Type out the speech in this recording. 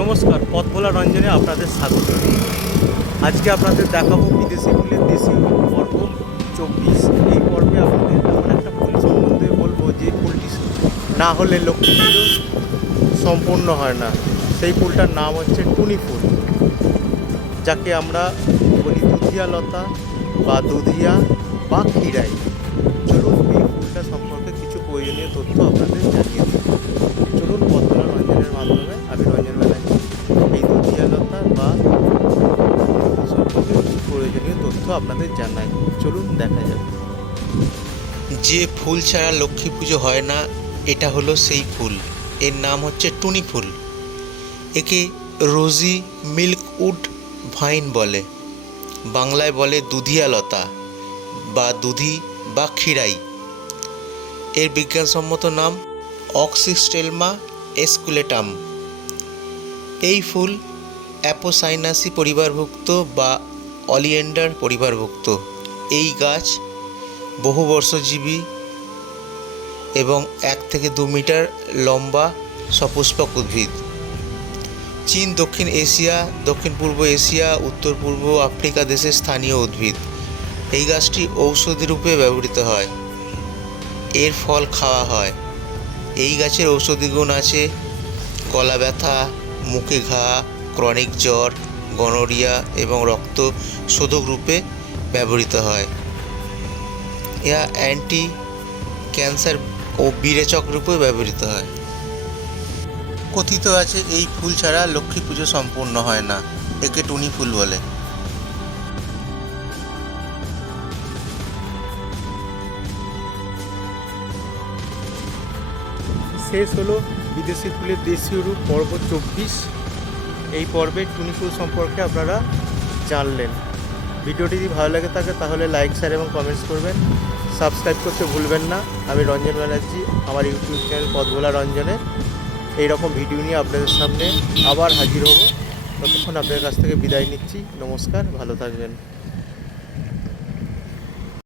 নমস্কার, পথ ভোলা রঞ্জনে আপনাদের স্বাগত। আজকে আপনাদের দেখাবো বিদেশি ফুলের দেশি পর্ব 24। এই পর্বে আপনাদের এমন একটা ফুল সম্বন্ধে বলবো যে ফুলটি না হলে লক্ষ্মী পুজো সম্পূর্ণ হয় না। সেই ফুলটার নাম হচ্ছে টুনি ফুল, যাকে আমরা বলি দুধিয়া লতা বা দুধিয়া বা ক্ষীরাই। চলুন এই ফুলটা সম্পর্কে কিছু প্রয়োজনীয় তথ্য আপনাদের জানিয়ে দিই। চলুন পথ ভোলা রঞ্জনের মাধ্যমে আমি রঞ্জন ব্যানার্জি এই দুধিয়া লতা বা সম্পর্কে কিছু প্রয়োজনীয় তথ্য আপনাদের জানাই। চলুন দেখা যাক। যে ফুল ছাড়া লক্ষ্মী পুজো হয় না, এটা হলো সেই ফুল। এর নাম হচ্ছে টুনি ফুল। একে রোজি মিল্কউড ভাইন বলে, বাংলায় বলে দুধিয়া লতা বা দুধি বা ক্ষীরাই। এর বিজ্ঞানসম্মত নাম অক্সিস্টেলমা এসকুলেটাম। এই ফুল অ্যাপোসাইনাসি পরিবারভুক্ত বা অলিয়েন্ডার পরিবারভুক্ত। এই গাছ বহুবর্ষজীবী এবং 1 থেকে 2 মিটার লম্বা সপুষ্পক উদ্ভিদ। চীন, দক্ষিণ এশিয়া, দক্ষিণ পূর্ব এশিয়া, উত্তর পূর্ব আফ্রিকা দেশের স্থানীয় উদ্ভিদ। এই গাছটি ঔষধি রূপে ব্যবহৃত হয়। এর ফল খাওয়া হয়। এই গাছের ঔষধি গুণ আছে গলা ব্যথা, মুখে ঘা, ক্রনিক জ্বর, গনোরিয়া এবং রক্ত শোধক রূপে ব্যবহৃত হয়। এরা অ্যান্টি ক্যান্সার ও বিরেচক রূপে ব্যবহৃত হয়। কথিত আছে এই ফুল ছাড়া লক্ষ্মী পুজো সম্পূর্ণ হয় না। একে টুনি ফুল বলে। শেষ হলো বিদেশি ফুলের দেশীয় রূপ পর্ব 24। এই পর্বে টুনি ফুল সম্পর্কে আপনারা জানলেন। ভিডিওটি যদি ভালো লাগে থাকে তাহলে লাইক, শেয়ার এবং কমেন্টস করবেন। সাবস্ক্রাইব করতে ভুলবেন না। আমি রঞ্জন ব্যানার্জি, আমার ইউটিউব চ্যানেল পথ ভোলা রঞ্জনে এইরকম ভিডিও নিয়ে আপনাদের সামনে আবার হাজির হব। ততক্ষণ আপনাদের কাছ থেকে বিদায় নিচ্ছি। নমস্কার, ভালো থাকবেন।